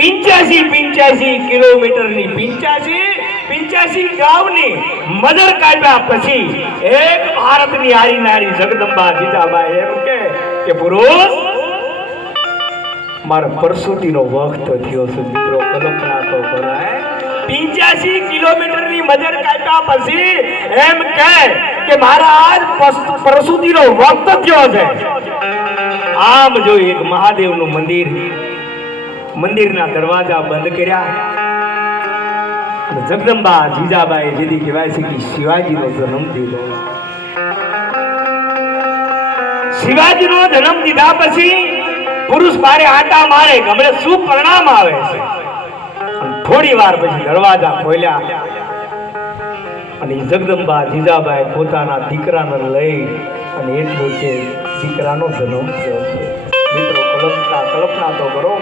પિંચ્યાસી કિલોમીટરની 85 ગામની મદર કાઢ્યા પછી એક ભારતની હારી નારી જગદંબા જીજાબાઈ એમ કે પુરુષ મારા પરસુતીનો વખત થયો છે મિત્રો. કલ્પના તો કરાય 85 કિલોમીટરની મદર કાઢ્યા પછી એમ કે મારા આજ પરસુતીનો વખત થયો છે. આમ જો એક મહાદેવનું મંદિરના દરવાજા બંધ કર્યા. જગદંબા જીજાબાઈ જેથી કહેવાય છે કે શિવાજીનો જન્મ દીધો. શિવાજીનો જન્મ દીધા પછી પુરુષ બારે આટા મારે ગમે શું પરિણામ આવે છે. થોડી વાર પછી દરવાજા ખોલ્યા અને જગદંબા જીજાબાઈ પોતાના દીકરાને લઈ અને એટલું કે દીકરાનો જન્મ થયો છે. મિત્રો કલ્પના તો કરો.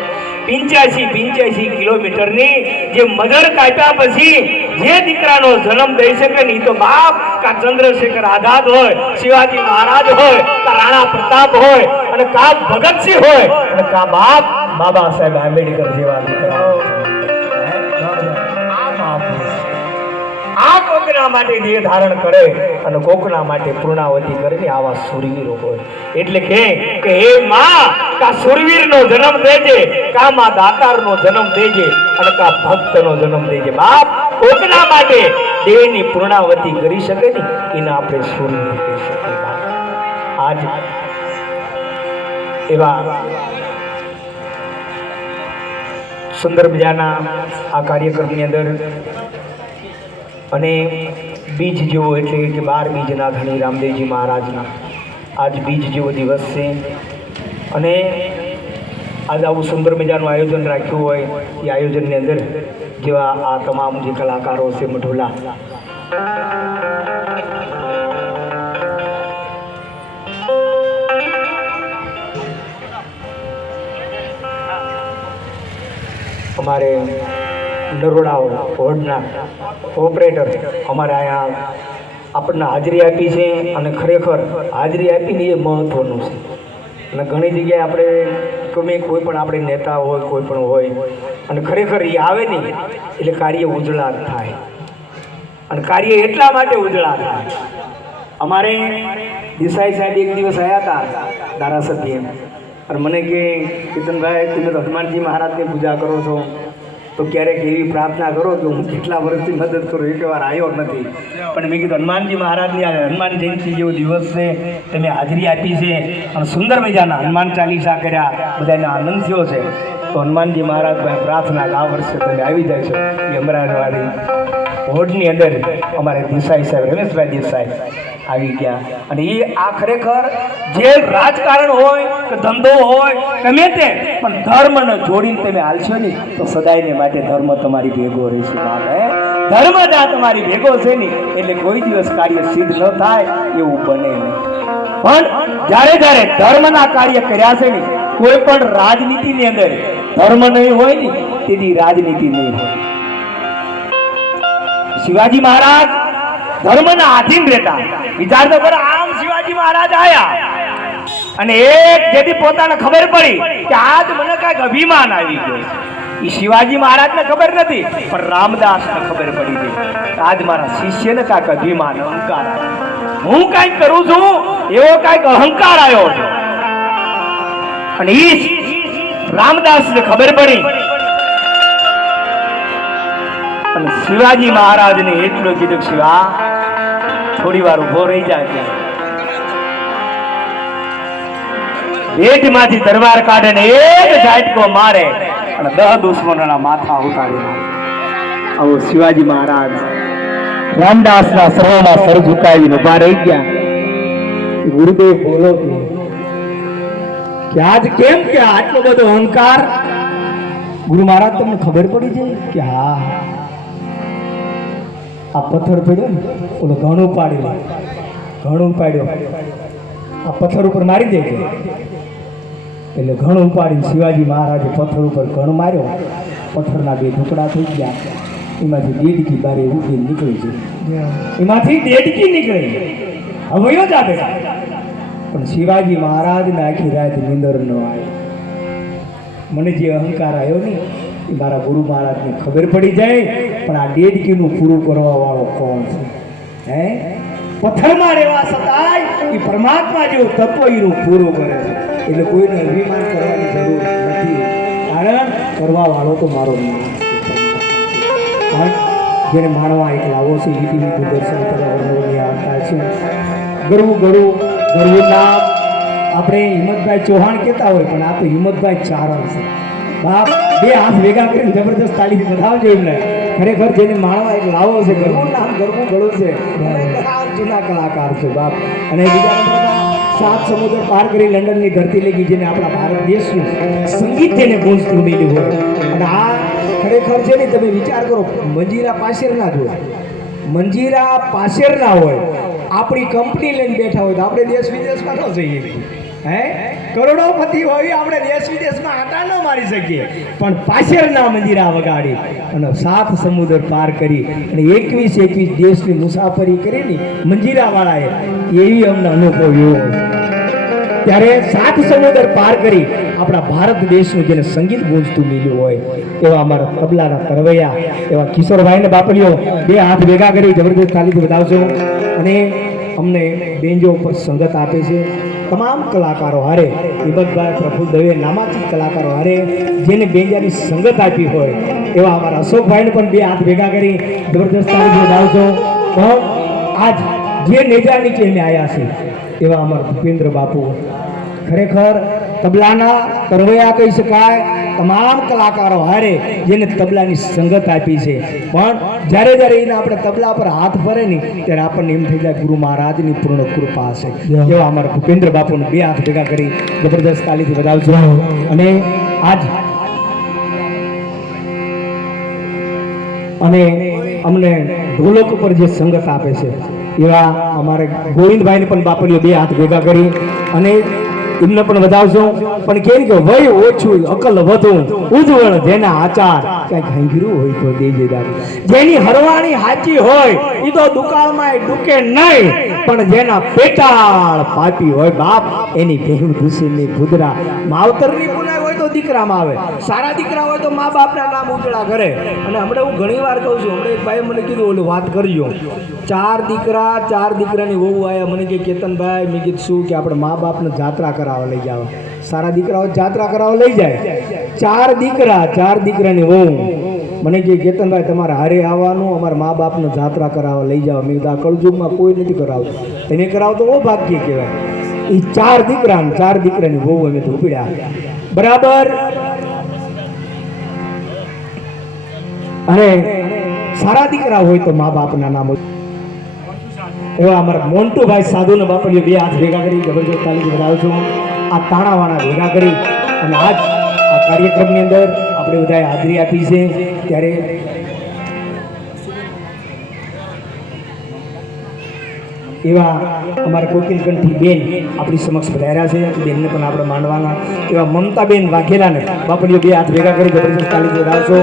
85 કિલોમીટરની જે મદર કાપ્યા પછી જે દીકરાનો જન્મ દઈ શકે ને તો બાપ કા ચંદ્રશેખર આઝાદ હોય, શિવાજી મહારાજ હોય, કા રાણા પ્રતાપ હોય અને કા ભગતસિંહ હોય અને કા બાપ બાબા સાહેબ આંબેડકર જેવા દીકરા. આ કોકના માટે દેહ ધારણ કરે અને કોકના માટે પૂર્ણાવતી કરે ને આવા સુરવીરો હોય. એટલે કે હે માં કા સુરવીરનો જન્મ દેજે, કા માં દાતારનો જન્મ દેજે અને કા ભક્તનો જન્મ દેજે. બાપ કોકના માટે દેહની પૂર્ણાવતી કરી શકે ને એને આપણે સુરવીર કહી શકીએ. આજ એવા સુંદર મજાના આ કાર્યક્રમની અંદર અને બીજ જેવો એટલે કે 12 બીજના ધણી રામદેવજી મહારાજના આજ બીજ જેવો દિવસ છે અને આજ આવું સુંદર મજાનું આયોજન રાખ્યું હોય એ આયોજનની અંદર જેવા આ તમામ જે કલાકારો છે મઢોલા અમારે નરોડા હોડના ઓપરેટર અમારે અહીંયા આપણને હાજરી આપી છે અને ખરેખર હાજરી આપીને એ મહત્વનું છે. અને ઘણી જગ્યાએ આપણે ગમે કોઈ પણ આપણે નેતા હોય કોઈ પણ હોય અને ખરેખર એ આવે નહીં એટલે કાર્ય ઉજળા થાય અને કાર્ય એટલા માટે ઉજળા થાય. અમારે દેસાઈ સાહેબ એક દિવસ આવ્યા હતા ધારાસભ્ય અને મને કે કેતનભાઈ તમે તો હનુમાનજી મહારાજની પૂજા કરો છો તો ક્યારેક એવી પ્રાર્થના કરો કે હું કેટલા વર્ષથી મદદ કરું, એક વાર આવ્યો નથી. પણ મેં કીધું હનુમાનજી મહારાજની હનુમાન જયંતિ જેવો દિવસ છે, તમે હાજરી આપી છે અને સુંદર મજાના હનુમાન ચાલીસા કર્યા, બધાને આનંદ થયો છે. તો હનુમાનજી મહારાજ ભાઈ પ્રાર્થના આ વર્ષે તમે આવી જાય છો એ અમરાજવાડી હોડની અંદર અમારે દેસાઈ સાહેબ રમેશભાઈ દેસાઈ આવી ગયા. અને એ આ ખરેખર જે રાજકારણ હોય કે ધંધો હોય ગમે તે પણ ધર્મને જોડીને તમે હાલશો ને તો સદાયને માટે ધર્મ તમારી ભેગો રહેશે. ધર્મ જ્યાં તમારી ભેગો છે ને એટલે કોઈ દિવસ કાર્ય સિદ્ધ ન થાય એવું બને નહીં. પણ જ્યારે ધર્મના કાર્ય કર્યા છે ને કોઈ પણ રાજનીતિની અંદર ધર્મ નહીં હોય ને તેથી રાજનીતિ નહીં હોય. શિવાજી મહારાજ ધર્મના આધીન રહેતા. વિચાર તો કરો, આમ શિવાજી મહારાજ આયા અને એક જેથી પોતાને ખબર પડી કે આજ મને કાંઈક અભિમાન આવી ગયો. એ શિવાજી મહારાજને ખબર નથી પણ રામદાસને ખબર પડી ગઈ આજ મારા શિષ્યને કાંઈક અભિમાન અહંકાર હું કાંઈક કરું છું એવો કાંઈક અહંકાર આવ્યો છે. અને એ રામદાસને ખબર પડી અને શિવાજી મહારાજને એટલું કીધું શિવા થોડી વાર ઉભો રહી જાય. પેટમાંથી તલવાર કાઢે ને એક ઝાટકો મારે અને 10 દુશ્મનોના માથા ઉતારી નાખે. આવો શિવાજી મહારાજ રામદાસના સર્વમાં સર ઝુકાવીને ઉભા રહી ગયા. ગુરુદેવ બોલો કે આજ કેમ કે આટલો બધો અહંકાર? ગુરુ મહારાજ તમને ખબર પડી જાય કે હા આ પથ્થર પડ્યો ને ઓલો ઘણું પાડ્યો આ પથ્થર ઉપર મારી દે એટલે ઘણું ઉપાડીને શિવાજી મહારાજે પથ્થર ઉપર ઘણ માર્યો. પથ્થરના 2 ટુકડા થઈ ગયા. એમાંથી દેડકી બારે ઉઠી નીકળી છે. એમાંથી દેડકી નીકળી હવયો જ આપે. પણ શિવાજી મહારાજને આખી રાત નીંદર ન આવી. મને જે અહંકાર આવ્યો ને એ મારા ગુરુ મહારાજને ખબર પડી જાય પણ આ દેડકીનું પૂરું કરવા વાળો કોણ છે? હે, પથ્થરમાં રહેવા છતાંય એ પરમાત્મા જેવું તત્વ એનું પૂરું કરે છે. એટલે કોઈને અભિમાન કરવાની જરૂર નથી, કારણ કરવા વાળો તો મારો માણસ. જેને માણવા એક લાવો છે ઈટીવી દર્શન કરવા વર્ણવવાની આવતા છે. ગરવું નામ આપણે હિંમતભાઈ ચૌહાણ કહેતા હોય, પણ આ તો હિંમતભાઈ ચારણ છે. બાપ બે હાથ ભેગા કરીને જબરદસ્ત તાળી બતાવજો એમને. ખરેખર જેને માણવા એક લાવો છે, ગરવું નામ ગરવું ગળું છે, જૂના કલાકાર છે બાપ. અને બીજા નંબરમાં 7 સમુદ્ર પાર કરી લંડનની ધરતી લઈ ગઈ, જેને આપણા ભારત દેશનું સંગીત તેને ગુંજતું મળ્યું હોય. અને આ ખરેખર છે ને, તમે વિચાર કરો, મંજીરા પાસેરના જ હોય, મંજીરા પાસેરના હોય, આપણી કંપની લઈને બેઠા હોય તો આપણે દેશ વિદેશમાં ન જઈએ. હે, કરોડોપતિ હોય આપણે દેશ વિદેશમાં આટા ન મારી શકીએ, પણ પાછળના મંજીરા વગાડી અને 7 સમુદ્ર પાર કરી અને 21 દેશની મુસાફરી કરીને મંજીરા વાળાએ એવી અમને અનુભવ્યો. ત્યારે 7 સમુદ્ર પાર કરી આપણા ભારત દેશનું જેને સંગીત ગુંજતું મળ્યું હોય એવા અમારા તબલાના તરવૈયા એવા કિશોરભાઈને બાપડીઓ બે હાથ ભેગા કરી જબરદસ્ત તાલીથી બતાવજો. અને અમને બેન્જો ઉપર સંગત આપે છે તમામ કલાકારો હારે, હિંમતભાઈ પ્રફુલ્લ દવે નામાંકિત કલાકારો હારે જેને બેન્જાની સંગત આપી હોય એવા અમારા અશોકભાઈને પણ બે હાથ ભેગા કરી જબરદસ્ત તાલીથી બતાવજો. પણ આજ જે નેજા નીચે અમે આવ્યા છીએ એવા અમારા ભૂપેન્દ્ર બાપુ ખરેખર તબલાના તરવૈયા કહી શકાય, તમામ કલાકારો હારે જેને તબલાની સંગત આપી છે. પણ જ્યારે એને આપણે તબલા પર હાથ ભરે ને ત્યારે આપણને એમ થઈ જાય ગુરુ મહારાજની પૂર્ણ કૃપા હશે. એવા અમારા ભૂપેન્દ્ર બાપુને બે હાથ ભેગા કરી જબરદસ્ત તાલીથી બતાવજો. અને આજ અને અમને ઢોલક ઉપર જે સંગત આપે છે એવા અમારે ગોવિંદભાઈને પણ બાપડીઓ બે હાથ ભેગા કરી અને એમને પણ વધાવશો. પણ કેમ કે વય ઓછું અકલ વધુ ઉજ્જવળ જેના આચાર ક્યાંક હંગીરું હોય તો દેજે દારૂ. જેની હરવાણી હાચી હોય એ તો દુકાળમાં ડૂકે નહીં, પણ જેના પેટાળ પાપી હોય બાપ એની બહેન ભૂસીની ભૂદરા માવતરની પુનાય હોય તો દીકરામાં આવે. સારા દીકરા હોય તો મા બાપના નામ ઉજળા કરે. અને હમણાં હું ઘણી વાર કહું છું, હમણાં એક ભાઈ મને કીધું ઓલું વાત કરજો, 4 દીકરાની વહુ આયા મને કે કેતનભાઈ, મેં કીધું શું કે આપણે મા બાપને જાત્રા કરાવવા લઈ જાવ. સારા દીકરાઓ જાત્રા કરાવવા લઈ જાય, 4 દીકરાની વહુ મને કે કેતનભાઈ તમારે હારે આવવાનું, અમારા મા બાપને જાત્રા કરાવવા લઈ જાવ. મેં કીધું આ કળજુગમાં કોઈ નથી કરાવતું, એને કરાવતો બહુ ભાગ્ય કહેવાય. એ 4 દીકરાની વહુ અમે તો ઉપડ્યા બરાબર. અને સારા દીકરા હોય તો મા બાપના નામ એવા અમારા મોન્ટુભાઈ સાધુને બાપડીઓ બે હાથ ભેગા કરી જબરદસ્ત તાલીથી બતાવું છું. આ તાણાવાળા ભેગા કરી અને આજ આ કાર્યક્રમની અંદર આપણે બધાએ હાજરી આપી છે. ત્યારે એવા અમારા કોકિલકંઠી બેન આપણી સમક્ષ પધાર્યા છે, બેનને પણ આપણે માનવાના. એવા મમતાબેન વાઘેલાને બાપડીઓ બે હાથ ભેગા કરી જબરદસ્ત તાલીથી બતાવશો.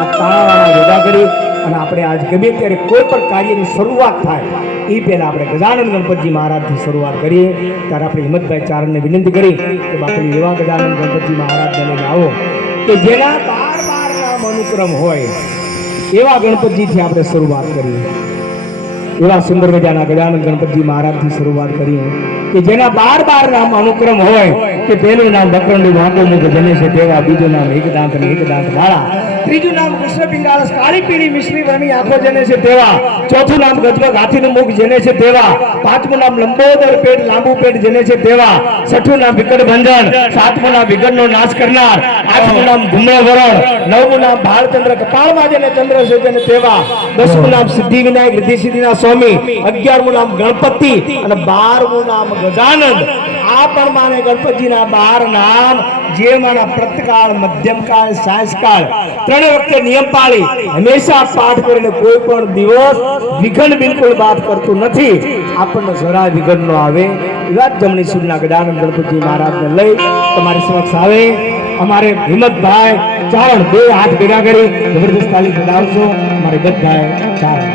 આ તાણાવાળા ભેગા કરી અને આપણે આજ ગમે ત્યારે કોઈ પણ કાર્યની શરૂઆત થાય એ પહેલાં આપણે ગજાનંદ ગણપતજી મહારાજથી શરૂઆત કરીએ. ત્યારે આપણે હિંમતભાઈ ચારણને વિનંતી કરી કે બાપડી એવા ગજાનંદ ગણપતજી મહારાજને લઈને આવો કે જેના 12 નામ અનુક્રમ હોય એવા ગણપતજીથી આપણે શરૂઆત કરીએ. એવા સુંદર મજાના ગજાનંદ ગણપતજી મહારાજથી શરૂઆત કરીએ કે જેના 12 નામ અનુક્રમ હોય કે પહેલું નામ બકરંડુ વાંકો મુખ જને છે તેવા, બીજું નામ એકદાંત અને એકદાંત વાળા, ત્રીજું નામ કૃષ્ણ પિંગાળસ કાળી પીળી મિશ્રી રમી આંખો જેને છે તેવા, ચોથું નામ ગજબગ હાથીનું મુખ જેને છે તેવા, પાંચમું નામ લંબોદર પેટ લાંબુ પેટ જેને છે તેવા, છઠ્ઠું નામ વિકટ ભંજન, સાતમું નામ વિઘ્નનો નાશ કરનાર, આઠમું નામ ધૂમ્ર વરણ, નવમું નામ ભાળચંદ્ર કપાળમાં જેને ચંદ્ર છે તેને તેવા, 10મું નામ સિદ્ધિ વિનાયક રિદ્ધિ સિદ્ધિના સ્વામી, 11મું નામ ગણપતિ અને 12મું નામ ગજાનંદ. આ પણ માને ગણપતિના 12 નામ જેમાંના પ્રતકાળ, મધ્યમકાળ, સાયસકાળ 3 વખતે નિયમ પાળી હંમેશા પાઠ કરીને કોઈ પણ દિવસ વિઘ્ન બિલકુલ બાદ કરતું નથી. આપણને જરા વિઘ્ન ન આવે એવા જ જમણી સુરના ગજાનંદ ગણપતિ મહારાજને લઈ તમારી સમક્ષ આવે અમારે હિંમતભાઈ ચારણ બે હાથ ભેગા કરી જબરદસ્ત તાલી બજાવશો. અમારે હિંમતભાઈ ચારણ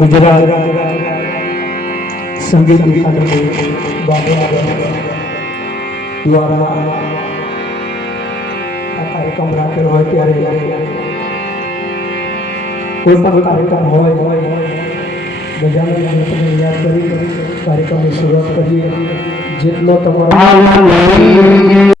ગુજરાત સંગીત એકાડમી બાબરા દ્વારા આ કાર્યક્રમ રાખેલો હોય ત્યારે કોઈ પણ કાર્યક્રમ હોય ગજાનન ગણપતિને યાદ કરી કાર્યક્રમની શરૂઆત કરીએ. જેટલો તમારો